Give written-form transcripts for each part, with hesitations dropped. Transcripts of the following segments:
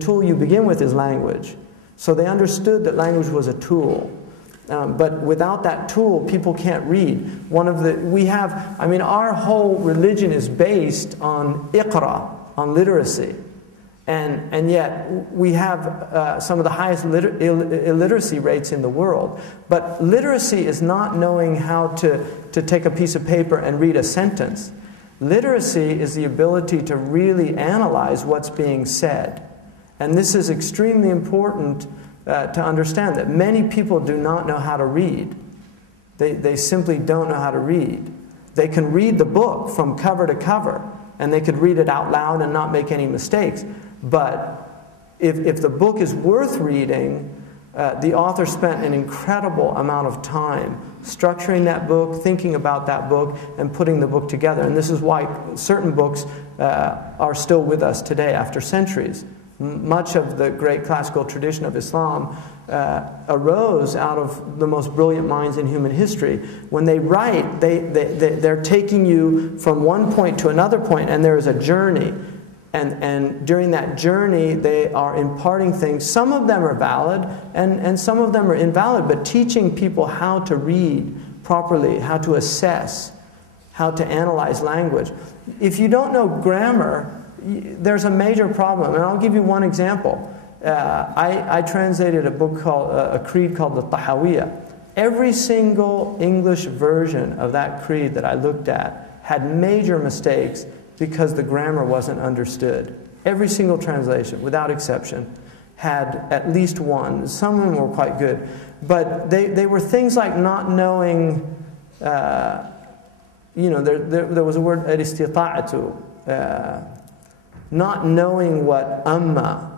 tool you begin with is language. So they understood that language was a tool. But without that tool, people can't read. Our whole religion is based on iqra, on literacy. And yet, we have some of the highest illiteracy rates in the world. But literacy is not knowing how to take a piece of paper and read a sentence. Literacy is the ability to really analyze what's being said. And this is extremely important to understand, that many people do not know how to read. They simply don't know how to read. They can read the book from cover to cover, and they could read it out loud and not make any mistakes. But if the book is worth reading, the author spent an incredible amount of time structuring that book, thinking about that book, and putting the book together. And this is why certain books are still with us today after centuries. Much of the great classical tradition of Islam arose out of the most brilliant minds in human history. When they write, they're taking you from one point to another point, and there is a journey. And during that journey, they are imparting things. Some of them are valid, and some of them are invalid, but teaching people how to read properly, how to assess, how to analyze language. If you don't know grammar, there's a major problem, and I'll give you one example. I translated a book called, a creed called the Tahawiyya. Every single English version of that creed that I looked at had major mistakes because the grammar wasn't understood. Every single translation, without exception, had at least one. Some of them were quite good. But they were things like not knowing, there was a word, al-istita'atu, not knowing what amma,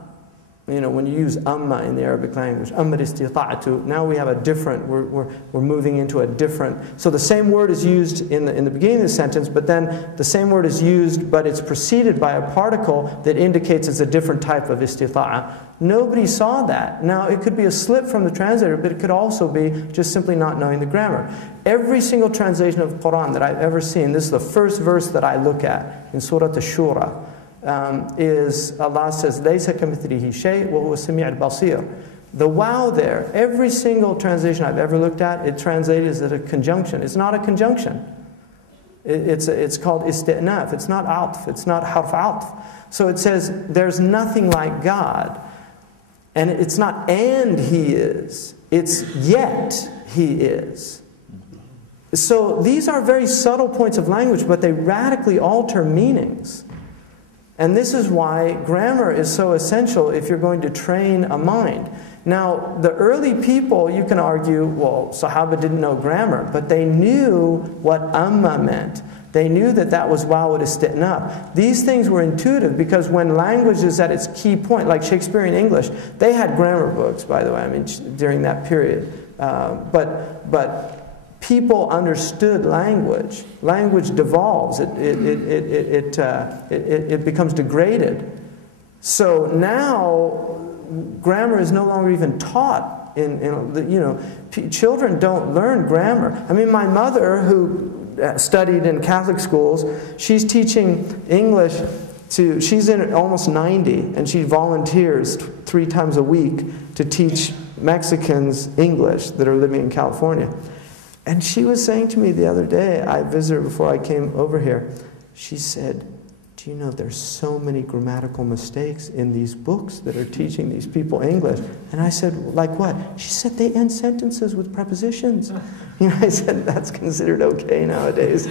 when you use amma in the Arabic language, amma istita'atu, now we have a different, we're moving into a different, so the same word is used in the beginning of the sentence, but then the same word is used, but it's preceded by a particle that indicates it's a different type of istita'a. Nobody saw that. Now, it could be a slip from the translator, but it could also be just simply not knowing the grammar. Every single translation of the Quran that I've ever seen, this is the first verse that I look at in Surah Ash-Shura, is Allah says, "Laysa kamithlihi shay wa huwa as-sami' al-basir." The wow there, every single translation I've ever looked at, it translated as a conjunction. It's not a conjunction. It's called isti'naf. It's not atf. It's not harf atf. So it says, there's nothing like God. And it's not and He is. It's yet He is. So these are very subtle points of language, but they radically alter meanings. And this is why grammar is so essential if you're going to train a mind. Now, the early people, you can argue, well, Sahaba didn't know grammar, but they knew what amma meant. They knew that that was waw al-isti'naf. These things were intuitive because when language is at its key point, like Shakespearean English, they had grammar books, by the way, during that period. But people understood language. Language devolves. It becomes degraded. So now, grammar is no longer even taught. Children don't learn grammar. I mean, my mother, who studied in Catholic schools, she's teaching English to, she's in almost 90, and she volunteers 3 times a week to teach Mexicans English that are living in California. And she was saying to me the other day, I visited her before I came over here, she said, do you know there's so many grammatical mistakes in these books that are teaching these people English? And I said, like what? She said they end sentences with prepositions. I said, that's considered okay nowadays.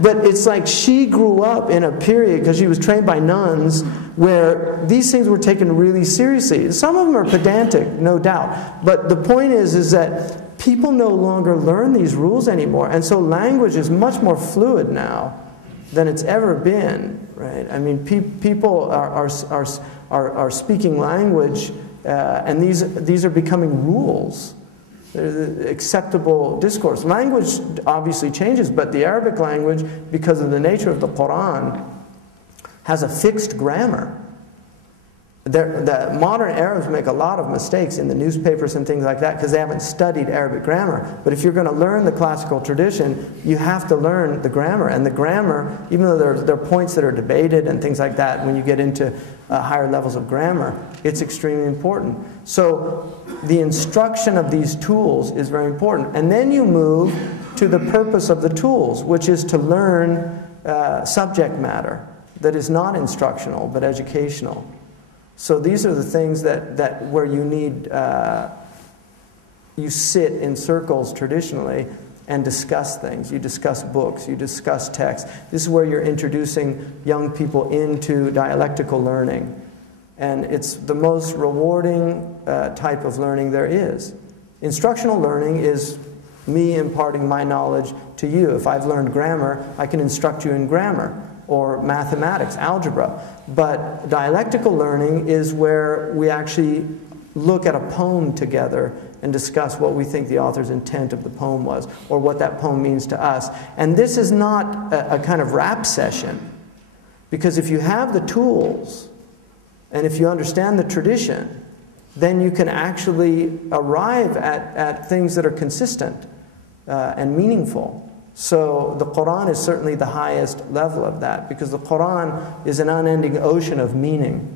But it's like she grew up in a period, because she was trained by nuns, where these things were taken really seriously. Some of them are pedantic, no doubt. But the point is that people no longer learn these rules anymore, and so language is much more fluid now than it's ever been, right? I mean, people are speaking language, and these are becoming rules, acceptable discourse. Language obviously changes, but the Arabic language, because of the nature of the Quran, has a fixed grammar. the modern Arabs make a lot of mistakes in the newspapers and things like that because they haven't studied Arabic grammar. But if you're going to learn the classical tradition, you have to learn the grammar. And the grammar, even though there are points that are debated and things like that, when you get into higher levels of grammar, it's extremely important. So the instruction of these tools is very important. And then you move to the purpose of the tools, which is to learn subject matter that is not instructional but educational. So these are the things that where you need, you sit in circles traditionally and discuss things. You discuss books, you discuss texts. This is where you're introducing young people into dialectical learning. And it's the most rewarding type of learning there is. Instructional learning is me imparting my knowledge to you. If I've learned grammar, I can instruct you in grammar, or mathematics, algebra. But dialectical learning is where we actually look at a poem together and discuss what we think the author's intent of the poem was, or what that poem means to us. And this is not a kind of rap session, because if you have the tools, and if you understand the tradition, then you can actually arrive at things that are consistent and meaningful. So the Quran is certainly the highest level of that, because the Quran is an unending ocean of meaning.